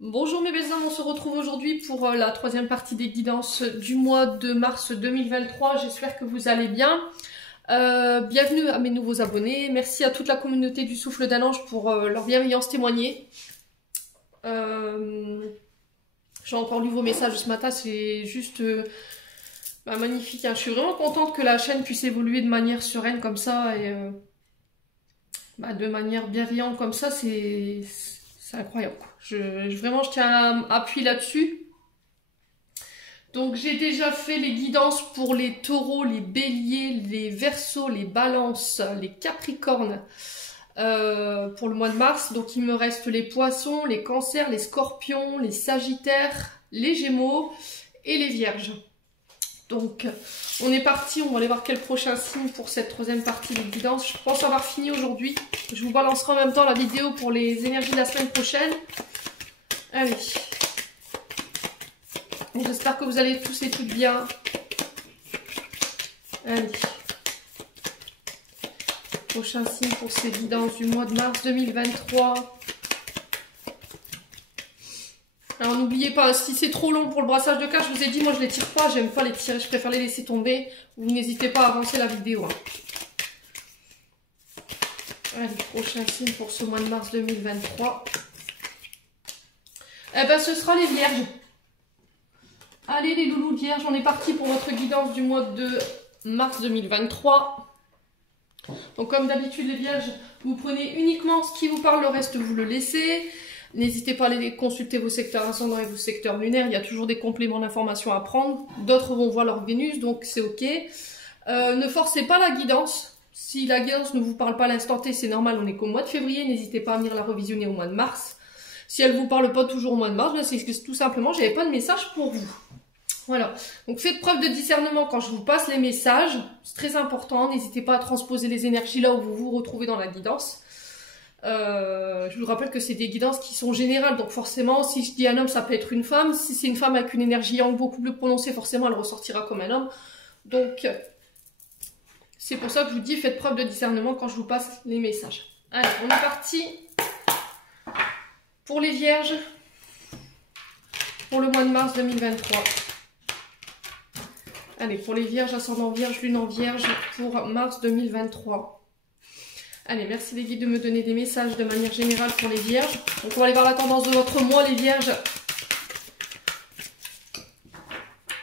Bonjour mes belles âmes, on se retrouve aujourd'hui pour la troisième partie des guidances du mois de mars 2023. J'espère que vous allez bien. Bienvenue à mes nouveaux abonnés. Merci à toute la communauté du Souffle d'un Ange pour leur bienveillance témoignée. J'ai encore lu vos messages ce matin, c'est juste magnifique. Hein. Je suis vraiment contente que la chaîne puisse évoluer de manière sereine comme ça et de manière bienveillante comme ça, c'est incroyable. Vraiment, je tiens à appuyer là-dessus. Donc, j'ai déjà fait les guidances pour les taureaux, les béliers, les verseaux, les balances, les capricornes pour le mois de mars. Donc, il me reste les poissons, les cancers, les scorpions, les sagittaires, les gémeaux et les vierges. Donc, on est parti, on va aller voir quel prochain signe pour cette troisième partie des guidances. Je pense avoir fini aujourd'hui. Je vous balancerai en même temps la vidéo pour les énergies de la semaine prochaine. Allez. J'espère que vous allez tous et toutes bien. Allez. Prochain signe pour ces guidances du mois de mars 2023. Alors n'oubliez pas, si c'est trop long pour le brassage de cartes, je vous ai dit, moi je les tire pas, j'aime pas les tirer, je préfère les laisser tomber. Vous n'hésitez pas à avancer la vidéo. Hein. Allez, prochain signe pour ce mois de mars 2023. Eh ben ce sera les vierges. Allez les loulous vierges, on est parti pour votre guidance du mois de mars 2023. Donc comme d'habitude les vierges, vous prenez uniquement ce qui vous parle, le reste vous le laissez. N'hésitez pas à aller consulter vos secteurs ascendants et vos secteurs lunaires, il y a toujours des compléments d'informations à prendre. D'autres vont voir leur Vénus, donc c'est ok. Ne forcez pas la guidance. Si la guidance ne vous parle pas à l'instant T, c'est normal, on est qu'au mois de février. N'hésitez pas à venir la revisionner au mois de mars. Si elle ne vous parle pas toujours au mois de mars, c'est que tout simplement, j'avais pas de message pour vous. Voilà, donc faites preuve de discernement quand je vous passe les messages. C'est très important, n'hésitez pas à transposer les énergies là où vous vous retrouvez dans la guidance. Je vous rappelle que c'est des guidances qui sont générales, donc forcément, si je dis un homme, ça peut être une femme. Si c'est une femme avec une énergie yang beaucoup plus prononcée, forcément, elle ressortira comme un homme. Donc, c'est pour ça que je vous dis, faites preuve de discernement quand je vous passe les messages. Allez, on est parti pour les vierges pour le mois de mars 2023. Allez, pour les vierges, ascendant vierge, lune en vierge, pour mars 2023. Allez, merci les guides de me donner des messages de manière générale pour les vierges. Donc on va aller voir la tendance de votre mois, les vierges.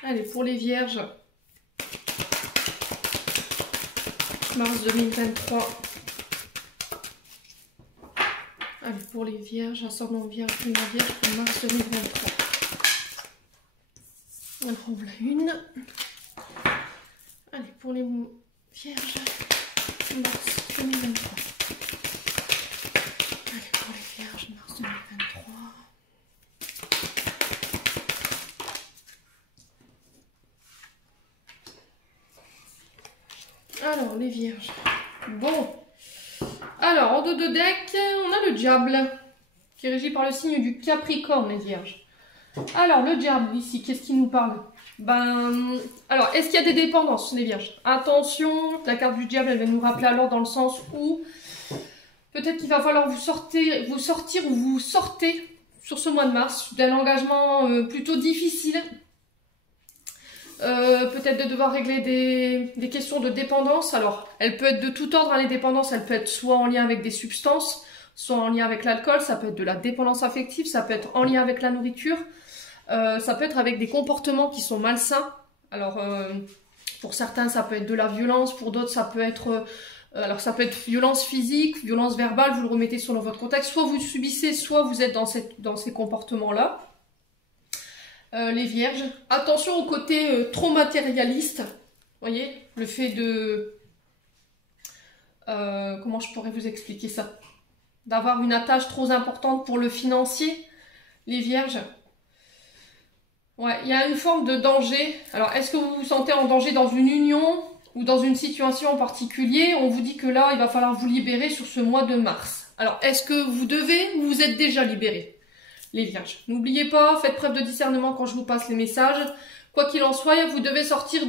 Allez, pour les vierges, mars 2023. Allez, pour les vierges, ascendant vierge, lune en vierge, pour mars 2023. On prend la une. Allez, pour les vierges, mars 2023. Allez, pour les vierges, mars 2023. Alors, les vierges. Bon. Alors, en dos de deck, on a le diable, qui est régi par le signe du Capricorne, les vierges. Alors, le diable, ici, qu'est-ce qui nous parle? Alors, est-ce qu'il y a des dépendances, les vierges? Attention, la carte du diable, elle va nous rappeler alors dans le sens où peut-être qu'il va falloir vous sortir ou vous sortez sur ce mois de mars d'un engagement plutôt difficile. Peut-être de devoir régler des questions de dépendance. Alors, elle peut être de tout ordre, hein, les dépendances, elle peut être soit en lien avec des substances, soit en lien avec l'alcool, ça peut être de la dépendance affective, ça peut être en lien avec la nourriture. Ça peut être avec des comportements qui sont malsains. Alors, pour certains, ça peut être de la violence. Pour d'autres, ça peut être... alors, ça peut être violence physique, violence verbale. Vous le remettez sur votre contexte. Soit vous subissez, soit vous êtes dans ces comportements-là. Les vierges. Attention au côté trop matérialiste. Vous voyez, le fait de... comment je pourrais vous expliquer ça? D'avoir une attache trop importante pour le financier. Les vierges... Ouais, il y a une forme de danger. Alors, est-ce que vous vous sentez en danger dans une union ou dans une situation en particulier? On vous dit que là, il va falloir vous libérer sur ce mois de mars. Alors, est-ce que vous devez ou vous êtes déjà libéré, les vierges? N'oubliez pas, faites preuve de discernement quand je vous passe les messages. Quoi qu'il en soit, vous devez sortir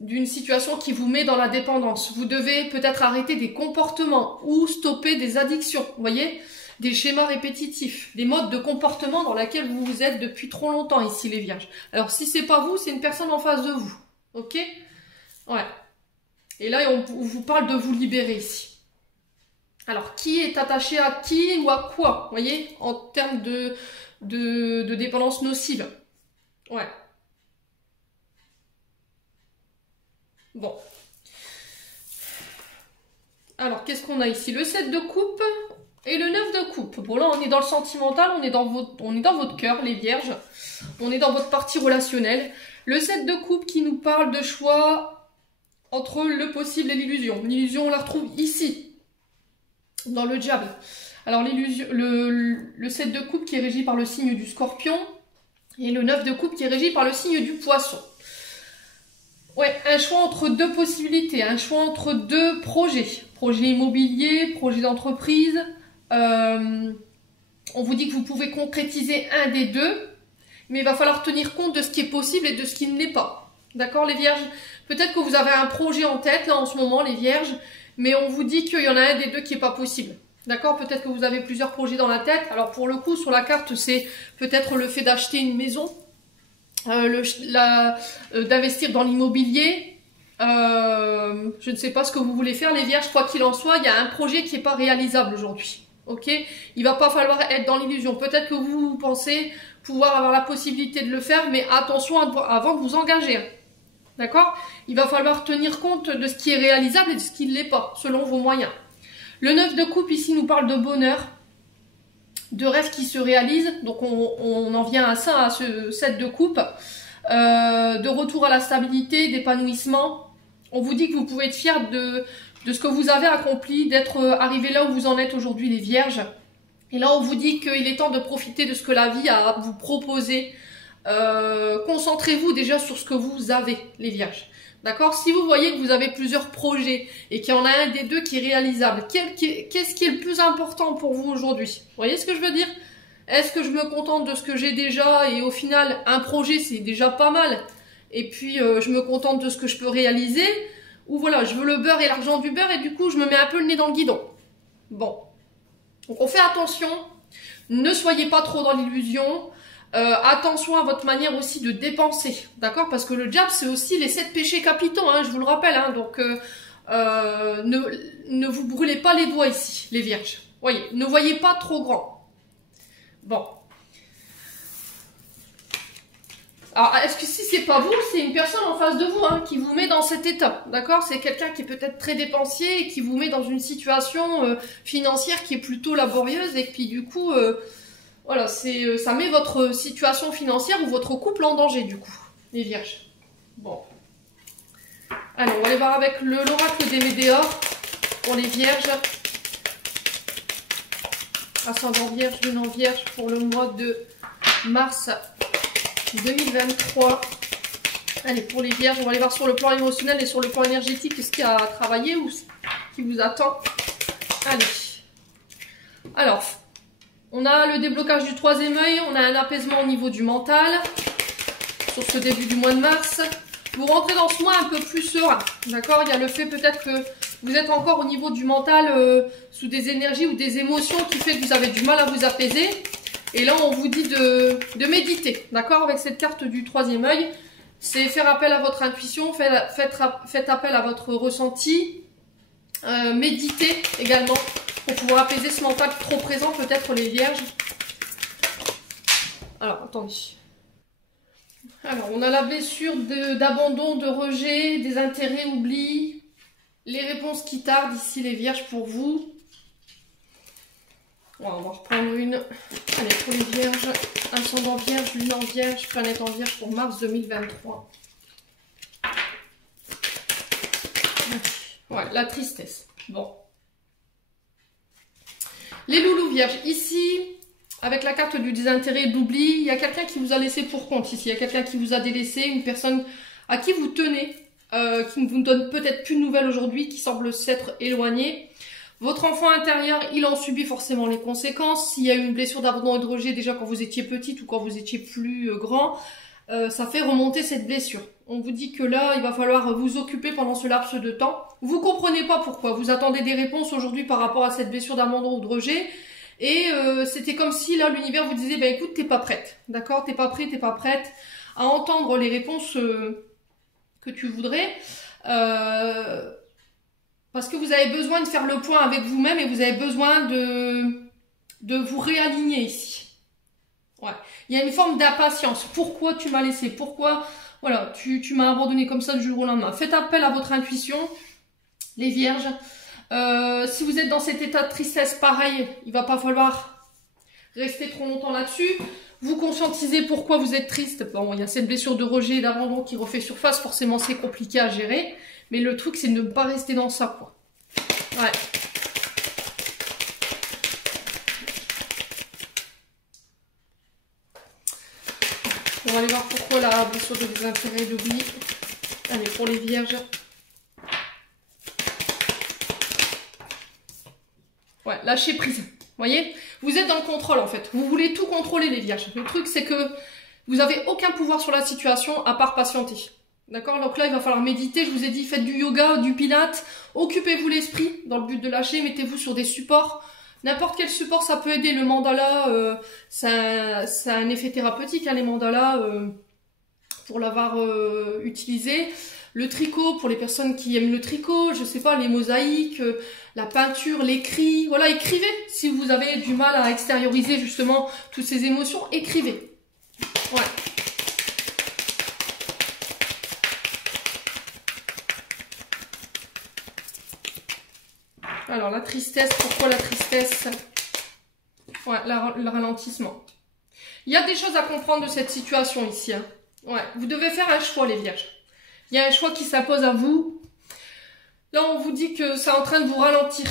d'une situation qui vous met dans la dépendance. Vous devez peut-être arrêter des comportements ou stopper des addictions. Vous voyez? des schémas répétitifs, des modes de comportement dans lesquels vous vous êtes depuis trop longtemps ici les vierges. Alors si c'est pas vous, c'est une personne en face de vous. Ok? Ouais. Et là, on vous parle de vous libérer ici. Alors, qui est attaché à qui ou à quoi? Vous voyez? En termes de dépendance nocive. Ouais. Bon. Alors, qu'est-ce qu'on a ici? Le 7 de coupe et le 9 de coupe. Bon, là, on est dans le sentimental, on est dans votre cœur, les vierges. On est dans votre partie relationnelle. Le 7 de coupe qui nous parle de choix entre le possible et l'illusion. L'illusion, on la retrouve ici, dans le diable. Alors, le 7 de coupe qui est régi par le signe du scorpion et le 9 de coupe qui est régi par le signe du poisson. Ouais, un choix entre deux possibilités, un choix entre deux projets. Projet immobilier, projet d'entreprise. On vous dit que vous pouvez concrétiser un des deux, mais il va falloir tenir compte de ce qui est possible et de ce qui ne l'est pas. D'accord, les vierges? Peut-être que vous avez un projet en tête, là, en ce moment, les vierges, mais on vous dit qu'il y en a un des deux qui n'est pas possible. D'accord? Peut-être que vous avez plusieurs projets dans la tête. Alors, pour le coup, sur la carte, c'est peut-être le fait d'acheter une maison, d'investir dans l'immobilier. Je ne sais pas ce que vous voulez faire, les vierges. Quoi qu'il en soit, il y a un projet qui n'est pas réalisable aujourd'hui. Ok? Il va pas falloir être dans l'illusion. Peut-être que vous pensez pouvoir avoir la possibilité de le faire, mais attention avant de vous engager. D'accord? Il va falloir tenir compte de ce qui est réalisable et de ce qui ne l'est pas, selon vos moyens. Le 9 de coupe ici nous parle de bonheur, de rêves qui se réalisent. Donc on en vient à ça, à ce 7 de coupe. De retour à la stabilité, d'épanouissement. On vous dit que vous pouvez être fiers de ce que vous avez accompli, d'être arrivé là où vous en êtes aujourd'hui, les vierges. Et là, on vous dit qu'il est temps de profiter de ce que la vie a à vous proposer. Concentrez-vous déjà sur ce que vous avez, les vierges. D'accord? Si vous voyez que vous avez plusieurs projets et qu'il y en a un des deux qui est réalisable, qu'est-ce qui est le plus important pour vous aujourd'hui? Vous voyez ce que je veux dire? Est-ce que je me contente de ce que j'ai déjà et au final, un projet, c'est déjà pas mal et puis je me contente de ce que je peux réaliser? Ou voilà, je veux le beurre et l'argent du beurre et du coup, je me mets un peu le nez dans le guidon. Bon. Donc, on fait attention. Ne soyez pas trop dans l'illusion. Attention à votre manière aussi de dépenser. D'accord? Parce que le diable, c'est aussi les 7 péchés capitaux, hein, je vous le rappelle. Hein, donc, ne vous brûlez pas les doigts ici, les vierges. Voyez, ne voyez pas trop grand. Bon. Alors, est-ce que si c'est pas vous, c'est une personne en face de vous hein, qui vous met dans cet état, d'accord? C'est quelqu'un qui est peut-être très dépensier et qui vous met dans une situation financière qui est plutôt laborieuse et puis du coup, voilà, ça met votre situation financière ou votre couple en danger du coup, les vierges. Bon. Alors, on va aller voir avec l'oracle des Médéors pour les vierges. Ascendant vierge, lune en vierge pour le mois de mars 2023. Allez, pour les vierges, on va aller voir sur le plan émotionnel et sur le plan énergétique ce qu'il y a à travailler ou ce qui vous attend. Allez. Alors, on a le déblocage du troisième œil, on a un apaisement au niveau du mental sur ce début du mois de mars. Vous rentrez dans ce mois un peu plus serein, d'accord? Il y a le fait peut-être que vous êtes encore au niveau du mental sous des énergies ou des émotions qui fait que vous avez du mal à vous apaiser. Et là, on vous dit de méditer, d'accord? Avec cette carte du troisième œil, c'est faire appel à votre intuition, faites appel à votre ressenti, méditez également pour pouvoir apaiser ce mental trop présent, peut-être les vierges. Alors, attendez. Alors, on a la blessure d'abandon, de rejet, des intérêts, oubli, les réponses qui tardent ici les vierges pour vous. On va reprendre une. Allez, pour les vierges, ascendant vierge, lune en vierge, planète en vierge pour mars 2023. Ouais, la tristesse. Bon. Les loulous vierges, ici, avec la carte du désintérêt et de l'oubli, il y a quelqu'un qui vous a laissé pour compte ici. Il y a quelqu'un qui vous a délaissé, une personne à qui vous tenez, qui ne vous donne peut-être plus de nouvelles aujourd'hui, qui semble s'être éloignée. Votre enfant intérieur, il en subit forcément les conséquences. S'il y a eu une blessure d'abandon et de rejet déjà quand vous étiez petite ou quand vous étiez plus grand, ça fait remonter cette blessure. On vous dit que là, il va falloir vous occuper pendant ce laps de temps. Vous comprenez pas pourquoi. Vous attendez des réponses aujourd'hui par rapport à cette blessure d'abandon ou de rejet. Et c'était comme si là l'univers vous disait, ben écoute, t'es pas prête, d'accord, t'es pas prêt, t'es pas prête à entendre les réponses que tu voudrais, parce que vous avez besoin de faire le point avec vous-même et vous avez besoin de vous réaligner ici. Ouais. Il y a une forme d'impatience. Pourquoi tu m'as laissé? Pourquoi voilà, tu m'as abandonné comme ça du jour au lendemain? Faites appel à votre intuition, les vierges. Si vous êtes dans cet état de tristesse, pareil, il va pas falloir rester trop longtemps là-dessus. Vous conscientisez pourquoi vous êtes triste. Bon, il y a cette blessure de rejet et d'abandon qui refait surface. Forcément, c'est compliqué à gérer. Mais le truc, c'est de ne pas rester dans ça, quoi. Ouais. On va aller voir pourquoi la blessure de désintérêt et d'oubli. Allez, pour les vierges. Ouais, lâchez prise. Vous voyez? Vous êtes dans le contrôle, en fait. Vous voulez tout contrôler, les vierges. Le truc, c'est que vous n'avez aucun pouvoir sur la situation à part patienter. D'accord? Donc là, il va falloir méditer. Je vous ai dit, faites du yoga, du pilates. Occupez-vous l'esprit dans le but de lâcher. Mettez-vous sur des supports. N'importe quel support, ça peut aider. Le mandala, ça a un effet thérapeutique, hein, les mandalas, pour l'avoir utilisé. Le tricot, pour les personnes qui aiment le tricot, je sais pas, les mosaïques, la peinture, l'écrit. Voilà, écrivez. Si vous avez du mal à extérioriser justement toutes ces émotions, écrivez. Ouais. Alors, la tristesse, pourquoi la tristesse? Ouais, le ralentissement. Il y a des choses à comprendre de cette situation ici. Hein. Ouais, vous devez faire un choix, les vierges. Il y a un choix qui s'impose à vous. Là, on vous dit que c'est en train de vous ralentir.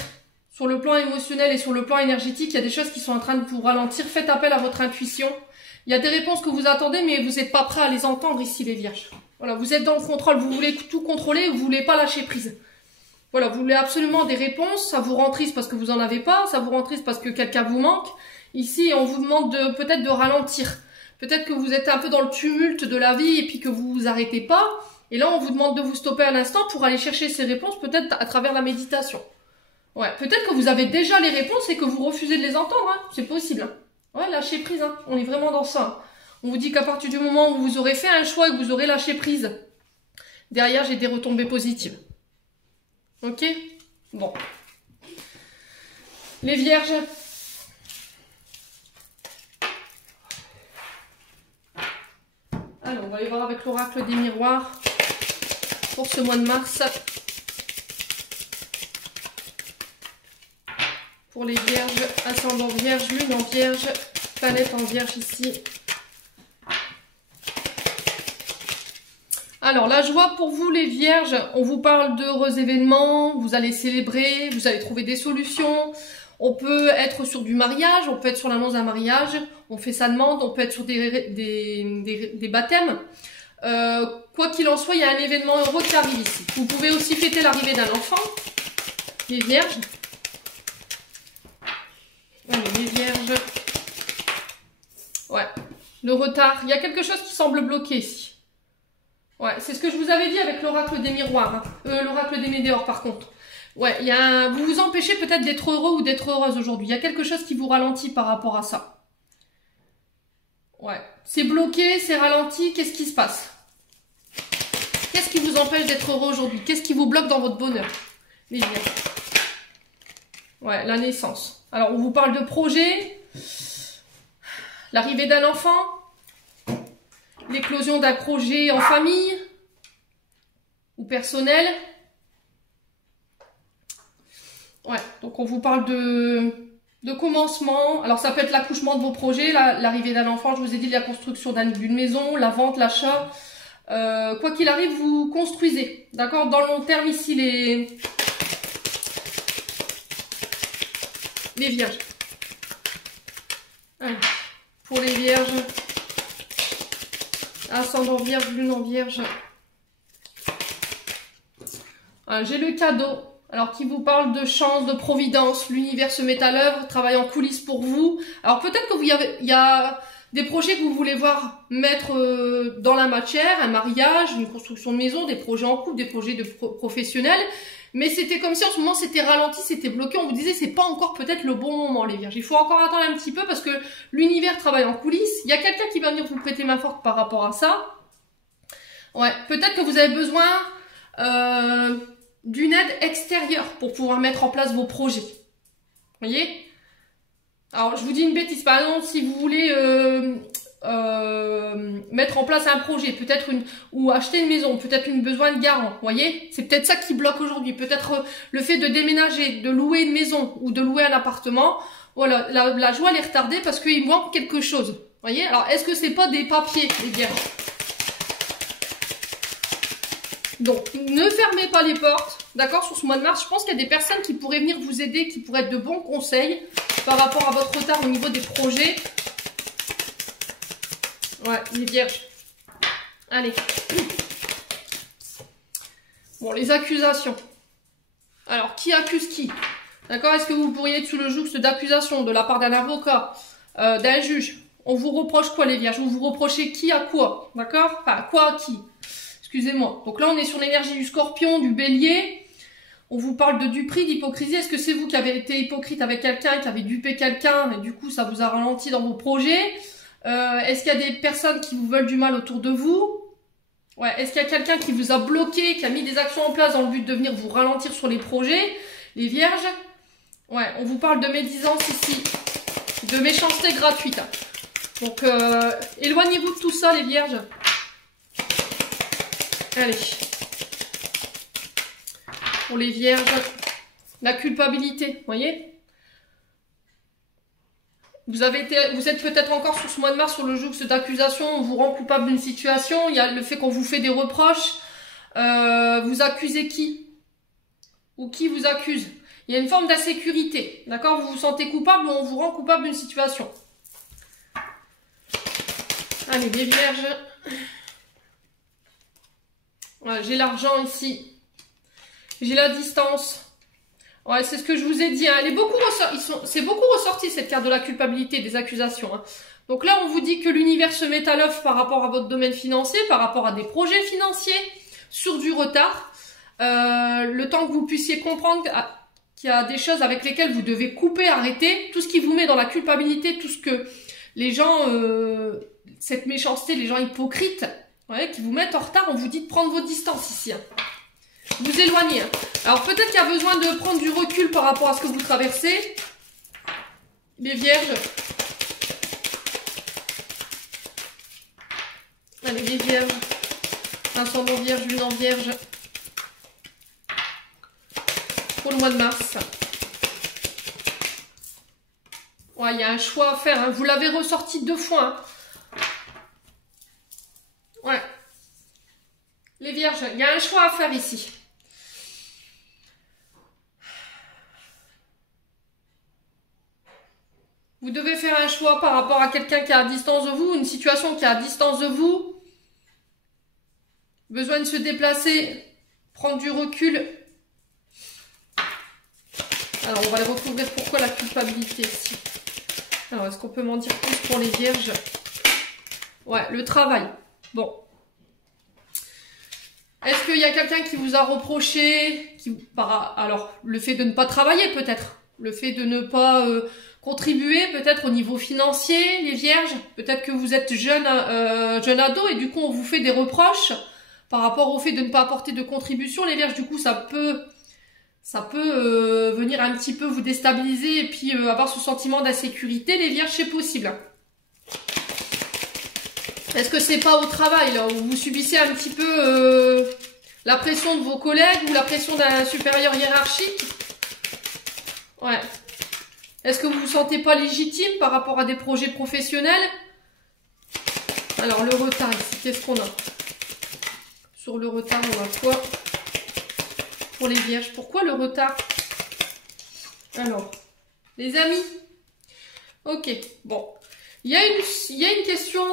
Sur le plan émotionnel et sur le plan énergétique, il y a des choses qui sont en train de vous ralentir. Faites appel à votre intuition. Il y a des réponses que vous attendez, mais vous n'êtes pas prêts à les entendre ici, les vierges. Voilà, vous êtes dans le contrôle. Vous voulez tout contrôler, vous voulez pas lâcher prise. Voilà, vous voulez absolument des réponses, ça vous rend triste parce que vous en avez pas, ça vous rend triste parce que quelqu'un vous manque. Ici, on vous demande peut-être de ralentir. Peut-être que vous êtes un peu dans le tumulte de la vie et puis que vous vous arrêtez pas. Et là, on vous demande de vous stopper un instant pour aller chercher ces réponses, peut-être à travers la méditation. Ouais, peut-être que vous avez déjà les réponses et que vous refusez de les entendre, hein. C'est possible. Hein. Ouais, lâchez prise, hein. On est vraiment dans ça. On vous dit qu'à partir du moment où vous aurez fait un choix et que vous aurez lâché prise, derrière, j'ai des retombées positives. Ok? Bon. Les vierges. Alors, on va aller voir avec l'oracle des miroirs pour ce mois de mars. Pour les vierges, ascendant vierge, lune en vierge, planète en vierge ici. Alors, la joie pour vous, les vierges, on vous parle d'heureux événements, vous allez célébrer, vous allez trouver des solutions. On peut être sur du mariage, on peut être sur l'annonce d'un mariage, on fait sa demande, on peut être sur des baptêmes. Quoi qu'il en soit, il y a un événement heureux qui arrive ici. Vous pouvez aussi fêter l'arrivée d'un enfant, les vierges. Allez, les vierges. Ouais, le retard. Il y a quelque chose qui semble bloqué ici. Ouais, c'est ce que je vous avais dit avec l'oracle des miroirs. Hein. L'oracle des météores, par contre. Ouais, vous vous empêchez peut-être d'être heureux ou d'être heureuse aujourd'hui. Il y a quelque chose qui vous ralentit par rapport à ça. Ouais, c'est bloqué, c'est ralenti. Qu'est-ce qui se passe? Qu'est-ce qui vous empêche d'être heureux aujourd'hui? Qu'est-ce qui vous bloque dans votre bonheur? Les vierges. Ouais, la naissance. Alors, on vous parle de projet, l'arrivée d'un enfant, l'éclosion d'un projet en famille ou personnel. Ouais, donc on vous parle de commencement. Alors, ça peut être l'accouchement de vos projets, l'arrivée d'un enfant, je vous ai dit la construction d'une maison, la vente, l'achat. Quoi qu'il arrive, vous construisez. D'accord? Dans le long terme, ici, les vierges. Allez, pour les vierges, ascendant vierge, lune en vierge. J'ai le cadeau. Alors, qui vous parle de chance, de providence. L'univers se met à l'œuvre, travaille en coulisses pour vous. Alors, peut-être que il y a des projets que vous voulez voir mettre dans la matière, un mariage, une construction de maison, des projets en couple, des projets professionnels. Mais c'était comme si en ce moment c'était ralenti, c'était bloqué. On vous disait c'est pas encore peut-être le bon moment les vierges. Il faut encore attendre un petit peu parce que l'univers travaille en coulisses. Il y a quelqu'un qui va venir vous prêter main forte par rapport à ça. Ouais, peut-être que vous avez besoin d'une aide extérieure pour pouvoir mettre en place vos projets. Vous voyez? Alors je vous dis une bêtise, par exemple si vous voulez mettre en place un projet, peut-être ou acheter une maison, peut-être une besoin de garant, vous voyez, c'est peut-être ça qui bloque aujourd'hui, peut-être le fait de déménager, de louer une maison ou de louer un appartement, voilà, la joie elle est retardée parce qu'il manque quelque chose, vous voyez. Alors est-ce que c'est pas des papiers les vierges? Donc ne fermez pas les portes, d'accord, sur ce mois de mars. Je pense qu'il y a des personnes qui pourraient venir vous aider, qui pourraient être de bons conseils par rapport à votre retard au niveau des projets. Ouais, les vierges. Allez. Bon, les accusations. Alors, qui accuse qui? D'accord? Est-ce que vous pourriez être sous le joug d'accusation de la part d'un avocat, d'un juge? On vous reproche quoi, les vierges? Vous reprochez qui à quoi? D'accord? Enfin, quoi à qui? Excusez-moi. Donc là, on est sur l'énergie du scorpion, du bélier. On vous parle de duperie, d'hypocrisie. Est-ce que c'est vous qui avez été hypocrite avec quelqu'un, qui avez dupé quelqu'un et du coup, ça vous a ralenti dans vos projets? Est-ce qu'il y a des personnes qui vous veulent du mal autour de vous? Ouais. Est-ce qu'il y a quelqu'un qui vous a bloqué, qui a mis des actions en place dans le but de venir vous ralentir sur les projets? Les vierges? Ouais, on vous parle de médisance ici, de méchanceté gratuite. Donc, éloignez-vous de tout ça, les vierges. Allez. Pour les vierges, la culpabilité, vous voyez? Vous êtes peut-être encore sur ce mois de mars sur le joug d'accusation, on vous rend coupable d'une situation, il y a le fait qu'on vous fait des reproches, vous accusez qui? Ou qui vous accuse? Il y a une forme d'insécurité, d'accord? Vous vous sentez coupable ou on vous rend coupable d'une situation. Allez, les vierges. Voilà, j'ai l'argent ici. J'ai la distance. Ouais, c'est ce que je vous ai dit. Hein. Elle est beaucoup c'est beaucoup ressorti cette carte de la culpabilité, des accusations. Hein. Donc là, on vous dit que l'univers se met à l'œuvre par rapport à votre domaine financier, par rapport à des projets financiers, sur du retard. Le temps que vous puissiez comprendre qu'il y a des choses avec lesquelles vous devez couper, arrêter. Tout ce qui vous met dans la culpabilité, tout ce que les gens, cette méchanceté, les gens hypocrites, ouais, qui vous mettent en retard, on vous dit de prendre vos distances ici. Hein. Vous éloignez. Hein. Alors peut-être qu'il y a besoin de prendre du recul par rapport à ce que vous traversez. Les vierges. Allez, les vierges. Ascendant vierge, lune en vierge. Pour le mois de mars. Ouais, il y a un choix à faire. Hein. Vous l'avez ressorti 2 fois. Hein. Ouais. Les vierges, il y a un choix à faire ici. Vous devez faire un choix par rapport à quelqu'un qui est à distance de vous, une situation qui est à distance de vous. Besoin de se déplacer, prendre du recul. Alors, on va les recouvrir. Pourquoi la culpabilité ici? Alors, est-ce qu'on peut m'en dire plus pour les vierges? Ouais, le travail. Bon. Est-ce qu'il y a quelqu'un qui vous a reproché, alors, le fait de ne pas travailler peut-être, le fait de ne pas contribuer peut-être au niveau financier, les vierges, peut-être que vous êtes jeune ado et du coup on vous fait des reproches par rapport au fait de ne pas apporter de contribution, les vierges, du coup ça peut venir un petit peu vous déstabiliser et puis avoir ce sentiment d'insécurité, les vierges, c'est possible. Est-ce que c'est pas au travail, là, où vous subissez un petit peu la pression de vos collègues ou la pression d'un supérieur hiérarchique? Ouais. Est-ce que vous vous sentez pas légitime par rapport à des projets professionnels? Alors, le retard ici, qu'est-ce qu'on a? Sur le retard, on a quoi? Pour les vierges, pourquoi le retard? Alors, les amis. Ok, bon. Il y a une question,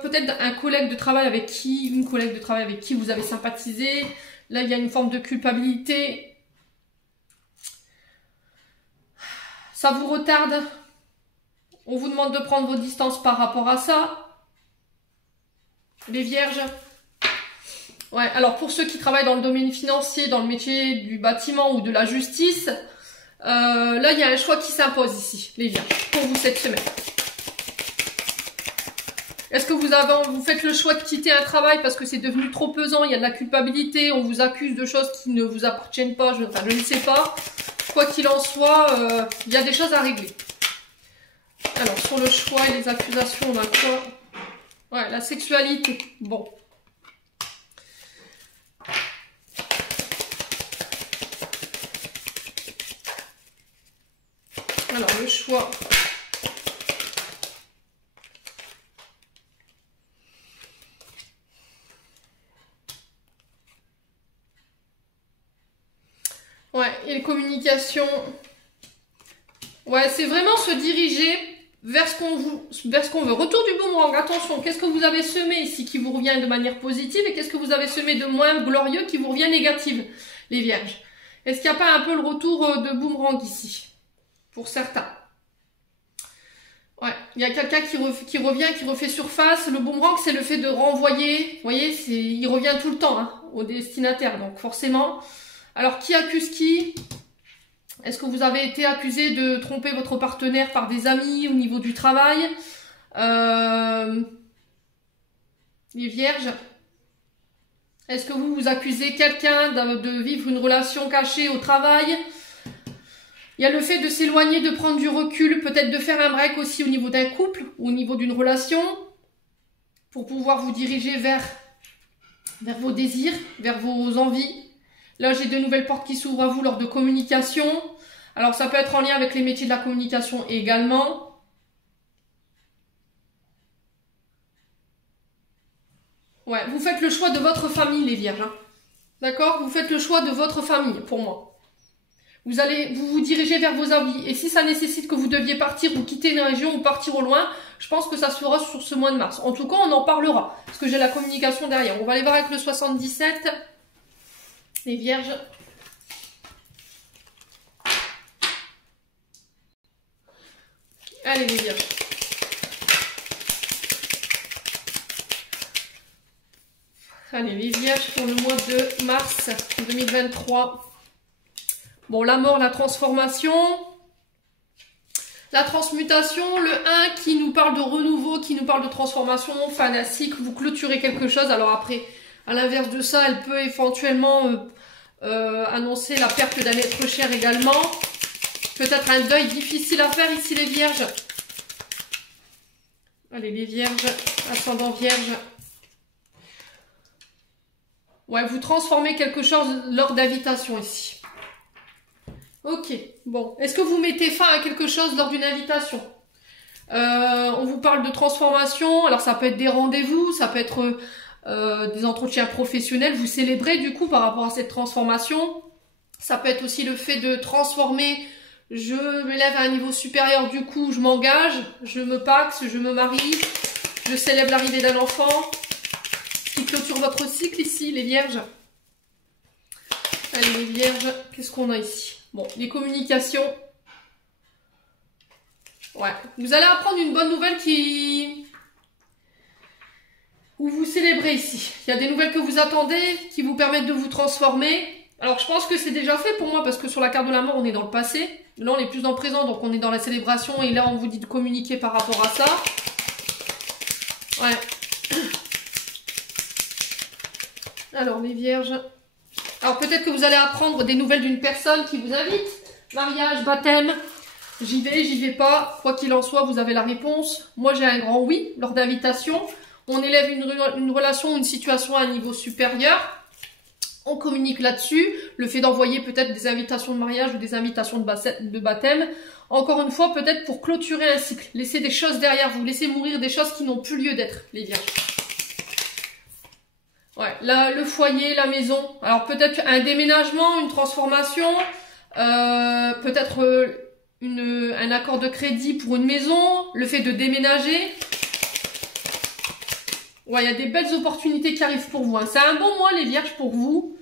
peut-être un collègue de travail avec une collègue de travail avec qui vous avez sympathisé. Là, il y a une forme de culpabilité. Ça vous retarde. On vous demande de prendre vos distances par rapport à ça. Les vierges. Ouais, alors pour ceux qui travaillent dans le domaine financier, dans le métier du bâtiment ou de la justice, là il y a un choix qui s'impose ici, les vierges, pour vous cette semaine. Est-ce que vous faites le choix de quitter un travail parce que c'est devenu trop pesant, il y a de la culpabilité, on vous accuse de choses qui ne vous appartiennent pas, je ne sais pas. Quoi qu'il en soit, il y a des choses à régler. Alors, sur le choix et les accusations, on a quoi? Ouais, la sexualité. Bon. Alors, le choix. Ouais, et les communications. Ouais, c'est vraiment se diriger vers ce qu'on veut. Retour du boomerang, attention, qu'est-ce que vous avez semé ici qui vous revient de manière positive et qu'est-ce que vous avez semé de moins glorieux qui vous revient négative, les vierges? Est-ce qu'il n'y a pas un peu le retour de boomerang ici? Pour certains. Ouais, il y a quelqu'un qui revient, qui refait surface. Le boomerang, c'est le fait de renvoyer. Vous voyez, il revient tout le temps hein, au destinataire, donc forcément... Alors, qui accuse qui? Est-ce que vous avez été accusé de tromper votre partenaire par des amis au niveau du travail? Les vierges. Est-ce que vous accusez quelqu'un de vivre une relation cachée au travail? Il y a le fait de s'éloigner, de prendre du recul, peut-être de faire un break aussi au niveau d'un couple ou au niveau d'une relation pour pouvoir vous diriger vers vos désirs, vers vos envies. Là, j'ai de nouvelles portes qui s'ouvrent à vous lors de communication. Alors, ça peut être en lien avec les métiers de la communication également. Ouais, vous faites le choix de votre famille, les vierges. Hein. D'accord? Vous faites le choix de votre famille, pour moi. Vous vous dirigez vers vos envies. Et si ça nécessite que vous deviez partir ou quitter une région ou partir au loin, je pense que ça se fera sur ce mois de mars. En tout cas, on en parlera. Parce que j'ai la communication derrière. On va aller voir avec le 77. Les vierges. Allez les vierges. Allez les vierges pour le mois de mars 2023. Bon, la mort, la transformation, la transmutation, le 1 qui nous parle de renouveau, qui nous parle de transformation, fin d'un cycle, vous clôturez quelque chose. Alors après, à l'inverse de ça, elle peut éventuellement annoncer la perte d'un être cher également. Peut-être un deuil difficile à faire ici les vierges. Allez les vierges, ascendant vierge. Ouais, vous transformez quelque chose lors d'invitation ici. Ok, bon. Est-ce que vous mettez fin à quelque chose lors d'une invitation? On vous parle de transformation. Alors ça peut être des rendez-vous, ça peut être des entretiens professionnels. Vous célébrez du coup par rapport à cette transformation. Ça peut être aussi le fait de transformer. Je m'élève à un niveau supérieur, du coup je m'engage, je me paxe, je me marie, je célèbre l'arrivée d'un enfant. Ce qui clôture votre cycle ici, les vierges. Allez les vierges, qu'est-ce qu'on a ici? Bon, les communications. Ouais, vous allez apprendre une bonne nouvelle où vous célébrez ici. Il y a des nouvelles que vous attendez qui vous permettent de vous transformer. Alors je pense que c'est déjà fait pour moi parce que sur la carte de la mort on est dans le passé. Là on est plus dans le présent donc on est dans la célébration et là on vous dit de communiquer par rapport à ça. Ouais. Alors les vierges. Alors peut-être que vous allez apprendre des nouvelles d'une personne qui vous invite. Mariage, baptême. J'y vais pas. Quoi qu'il en soit vous avez la réponse. Moi j'ai un grand oui lors d'invitation. On élève une relation, une situation à un niveau supérieur. On communique là-dessus, le fait d'envoyer peut-être des invitations de mariage ou des invitations de baptême. Encore une fois, peut-être pour clôturer un cycle. Laissez des choses derrière vous, laissez mourir des choses qui n'ont plus lieu d'être, les vierges. Ouais, là, le foyer, la maison. Alors peut-être un déménagement, une transformation, peut-être un accord de crédit pour une maison, le fait de déménager. Ouais, il y a des belles opportunités qui arrivent pour vous. Hein. C'est un bon mois, les vierges, pour vous.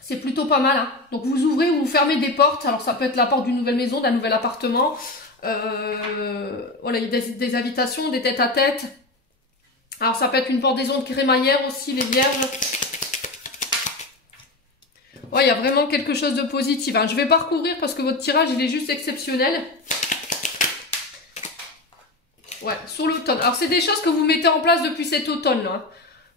C'est plutôt pas mal. Hein. Donc, vous ouvrez ou vous fermez des portes. Alors, ça peut être la porte d'une nouvelle maison, d'un nouvel appartement. Voilà, il y a des invitations, des tête-à-tête. Alors ça peut être une pendaison de crémaillère aussi, les vierges. Ouais, il y a vraiment quelque chose de positif. Hein. Je vais pas recouvrir parce que votre tirage, il est juste exceptionnel. Ouais, sur l'automne. Alors c'est des choses que vous mettez en place depuis cet automne, là. Hein.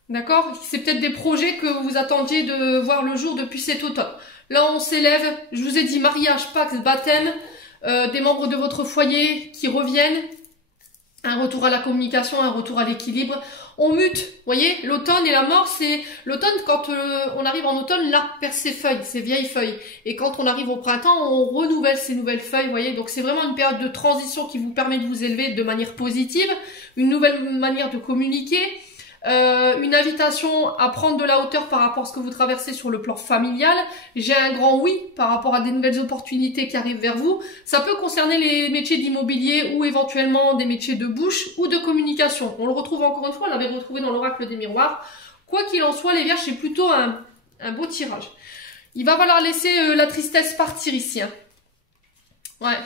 D'accord? C'est peut-être des projets que vous attendiez de voir le jour depuis cet automne. Là, on s'élève. Je vous ai dit mariage, Pax, baptême, des membres de votre foyer qui reviennent. Un retour à la communication, un retour à l'équilibre. On mute, vous voyez, l'automne et la mort, c'est l'automne, quand on arrive en automne, l'arbre perd ses feuilles, ses vieilles feuilles. Et quand on arrive au printemps, on renouvelle ses nouvelles feuilles, vous voyez. Donc c'est vraiment une période de transition qui vous permet de vous élever de manière positive, une nouvelle manière de communiquer, une invitation à prendre de la hauteur par rapport à ce que vous traversez sur le plan familial. J'ai un grand oui par rapport à des nouvelles opportunités qui arrivent vers vous. Ça peut concerner les métiers d'immobilier ou éventuellement des métiers de bouche ou de communication. On le retrouve encore une fois, on l'avait retrouvé dans l'oracle des miroirs. Quoi qu'il en soit, les vierges, c'est plutôt un beau tirage. Il va falloir laisser la tristesse partir ici. Hein. Ouais.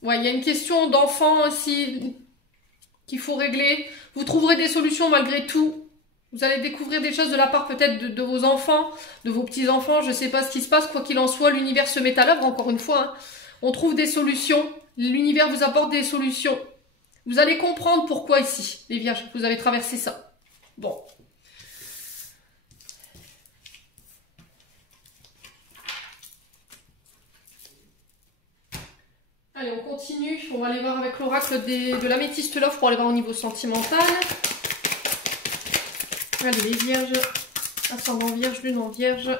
Ouais, il y a une question d'enfant ici qu'il faut régler. Vous trouverez des solutions malgré tout. Vous allez découvrir des choses de la part peut-être de vos enfants, de vos petits-enfants. Je ne sais pas ce qui se passe. Quoi qu'il en soit, l'univers se met à l'œuvre, encore une fois. Hein. On trouve des solutions. L'univers vous apporte des solutions. Vous allez comprendre pourquoi ici, les vierges, vous avez traversé ça. Bon. Allez, on continue. On va aller voir avec l'oracle de l'améthyste love pour aller voir au niveau sentimental. Allez, les vierges. Ascendant vierge, lune en vierge.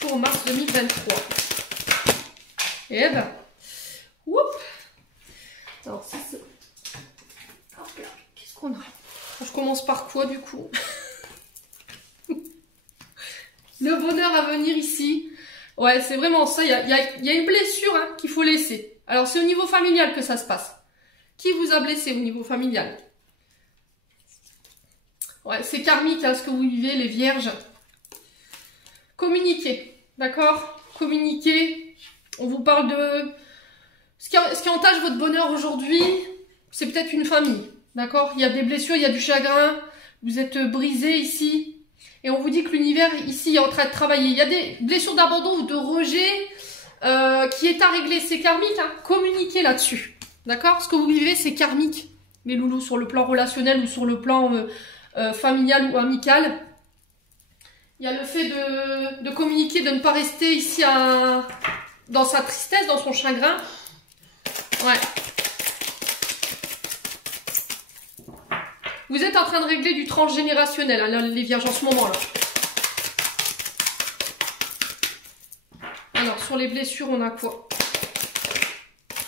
Pour mars 2023. Et ben. Whoop. Alors, qu'est-ce qu'on a? Je commence par quoi, du coup? Le bonheur à venir ici. Ouais, c'est vraiment ça. Il y a une blessure hein, qu'il faut laisser. Alors, c'est au niveau familial que ça se passe. Qui vous a blessé au niveau familial? Ouais, c'est karmique hein, ce que vous vivez, les vierges. Communiquez, d'accord? Communiquez. On vous parle de... Ce qui entache votre bonheur aujourd'hui, c'est peut-être une famille, d'accord? Il y a des blessures, il y a du chagrin. Vous êtes brisé ici. Et on vous dit que l'univers, ici, est en train de travailler. Il y a des blessures d'abandon ou de rejet qui est à régler. C'est karmique, hein. Communiquez là-dessus. D'accord? Ce que vous vivez, c'est karmique, les loulous, sur le plan relationnel ou sur le plan familial ou amical. Il y a le fait de communiquer, de ne pas rester ici dans sa tristesse, dans son chagrin. Ouais. Vous êtes en train de régler du transgénérationnel, hein, les vierges, en ce moment-là. Alors, sur les blessures, on a quoi?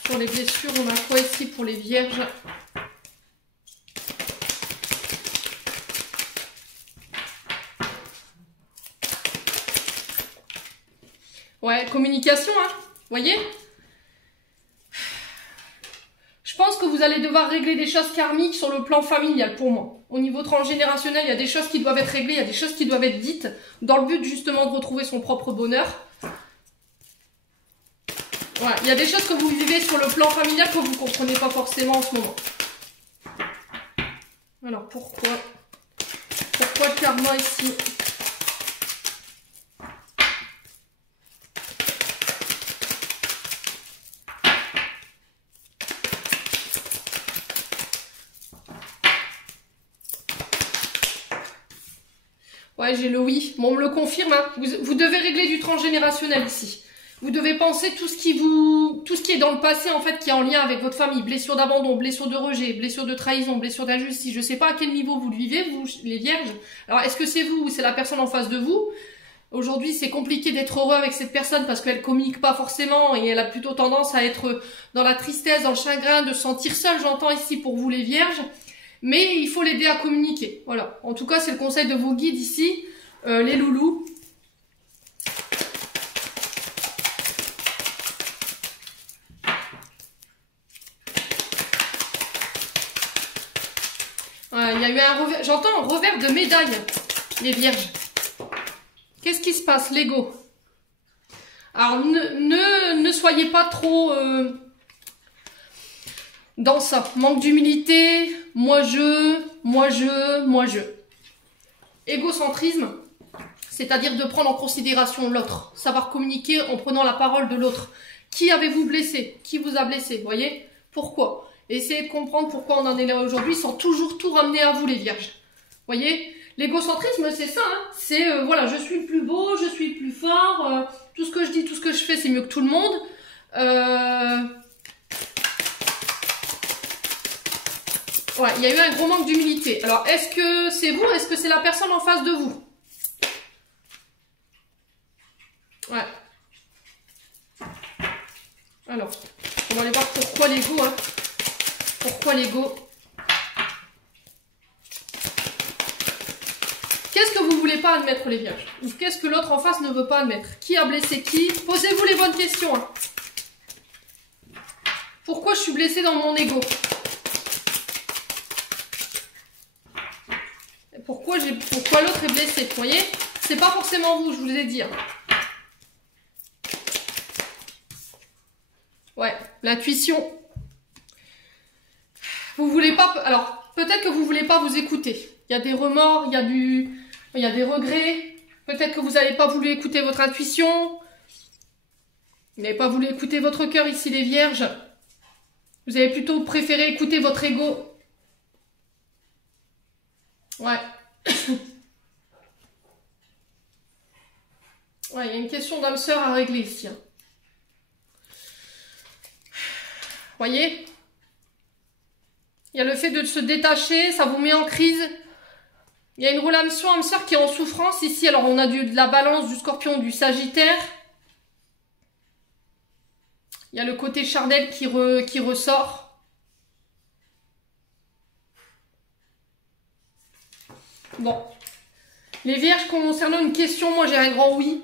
Sur les blessures, on a quoi ici pour les vierges? Ouais, communication, hein. Voyez? Je pense que vous allez devoir régler des choses karmiques sur le plan familial pour moi. Au niveau transgénérationnel, il y a des choses qui doivent être réglées, il y a des choses qui doivent être dites dans le but justement de retrouver son propre bonheur. Voilà, il y a des choses que vous vivez sur le plan familial que vous ne comprenez pas forcément en ce moment. Alors pourquoi le karma ici? Ouais, j'ai le oui. Bon, on me le confirme. Hein. Vous devez régler du transgénérationnel ici. Vous devez penser tout ce qui est dans le passé, en fait, qui est en lien avec votre famille. Blessure d'abandon, blessure de rejet, blessure de trahison, blessure d'injustice. Je ne sais pas à quel niveau vous le vivez, vous, les vierges. Alors, est-ce que c'est vous ou c'est la personne en face de vous? Aujourd'hui, c'est compliqué d'être heureux avec cette personne parce qu'elle communique pas forcément et elle a plutôt tendance à être dans la tristesse, dans le chagrin, de se sentir seule, j'entends ici pour vous, les vierges. Mais il faut l'aider à communiquer. Voilà. En tout cas, c'est le conseil de vos guides ici, les loulous. Voilà, il y a eu un revers. J'entends un revers de médaille, les vierges. Qu'est-ce qui se passe, l'ego? Alors, ne soyez pas trop... dans ça. Manque d'humilité, moi je. Égocentrisme, c'est-à-dire de prendre en considération l'autre. Savoir communiquer en prenant la parole de l'autre. Qui avez-vous blessé? Qui vous a blessé? Vous voyez? Pourquoi? Essayez de comprendre pourquoi on en est là aujourd'hui sans toujours tout ramener à vous les vierges. Vous voyez? L'égocentrisme, c'est ça. Hein, c'est, voilà, je suis le plus beau, je suis le plus fort, tout ce que je dis, tout ce que je fais, c'est mieux que tout le monde. Ouais, il y a eu un gros manque d'humilité. Alors, est-ce que c'est vous? Est-ce que c'est la personne en face de vous? Ouais. Alors, on va aller voir pourquoi l'ego. Hein. Pourquoi l'ego? Qu'est-ce que vous voulez pas admettre, les vierges? Ou qu'est-ce que l'autre en face ne veut pas admettre? Qui a blessé qui? Posez-vous les bonnes questions. Hein. Pourquoi je suis blessée dans mon ego? Pourquoi l'autre est blessé? Vous voyez? C'est pas forcément vous, je vous ai dit. Hein. Ouais, l'intuition. Vous voulez pas... Alors, peut-être que vous voulez pas vous écouter. Il y a des remords, il y a des regrets. Peut-être que vous n'avez pas voulu écouter votre intuition. Vous n'avez pas voulu écouter votre cœur ici, les vierges. Vous avez plutôt préféré écouter votre ego. Ouais. Ouais, il y a une question d'âme sœur à régler ici. Hein. Voyez? Il y a le fait de se détacher, ça vous met en crise. Il y a une relation âme sœur qui est en souffrance ici. Alors on a de la balance, du scorpion, du sagittaire. Il y a le côté charnel qui ressort. Bon. Les vierges, concernant une question, moi j'ai un grand oui.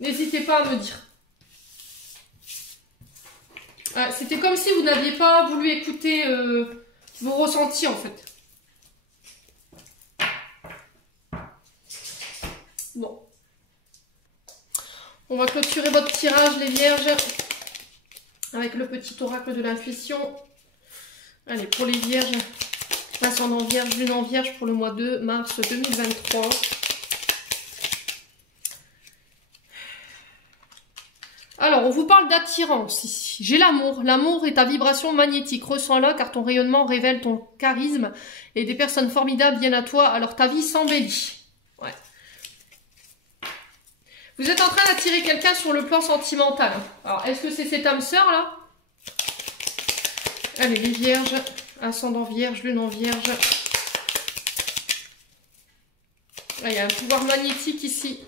N'hésitez pas à me dire. C'était comme si vous n'aviez pas voulu écouter vos ressentis en fait. Bon. On va clôturer votre tirage les vierges avec le petit oracle de l'intuition. Allez, pour les vierges, ascendant vierge, lune en vierge pour le mois de mars 2023. Alors, on vous parle d'attirance ici. J'ai l'amour. L'amour est ta vibration magnétique. Ressens-la car ton rayonnement révèle ton charisme et des personnes formidables viennent à toi. Alors, ta vie s'embellit. Ouais. Vous êtes en train d'attirer quelqu'un sur le plan sentimental. Alors, est-ce que c'est cette âme sœur là? Allez, les vierges. Ascendant vierge, lune en vierge. Il y a un pouvoir magnétique ici.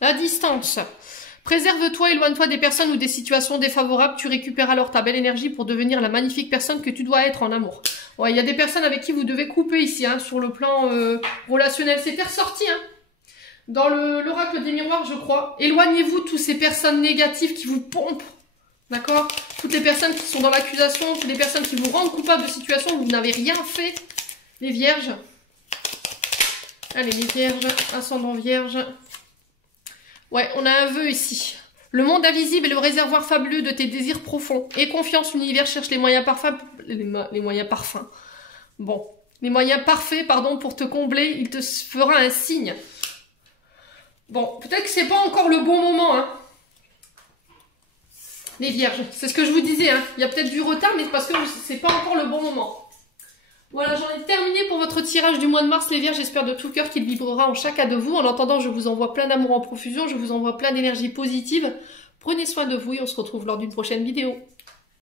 La distance. Préserve-toi, éloigne-toi des personnes ou des situations défavorables. Tu récupères alors ta belle énergie pour devenir la magnifique personne que tu dois être en amour. Ouais, il y a des personnes avec qui vous devez couper ici, hein, sur le plan relationnel. C'était ressorti, hein, dans l'oracle des miroirs, je crois. Éloignez-vous de toutes ces personnes négatives qui vous pompent. D'accord? Toutes les personnes qui sont dans l'accusation, toutes les personnes qui vous rendent coupable de situations où vous n'avez rien fait. Les vierges. Allez, les vierges, ascendant vierge. Ouais, on a un vœu ici. Le monde invisible est le réservoir fabuleux de tes désirs profonds. Et confiance, l'univers cherche les moyens parfaits. Les moyens parfaits. Bon. Les moyens parfaits, pardon, pour te combler. Il te fera un signe. Bon, peut-être que c'est pas encore le bon moment, hein. Les vierges, c'est ce que je vous disais, hein. Il y a peut-être du retard, mais c'est parce que c'est pas encore le bon moment. Voilà, j'en ai terminé pour votre tirage du mois de mars, les vierges. J'espère de tout cœur qu'il vibrera en chacun de vous. En attendant, je vous envoie plein d'amour en profusion. Je vous envoie plein d'énergie positive. Prenez soin de vous et on se retrouve lors d'une prochaine vidéo.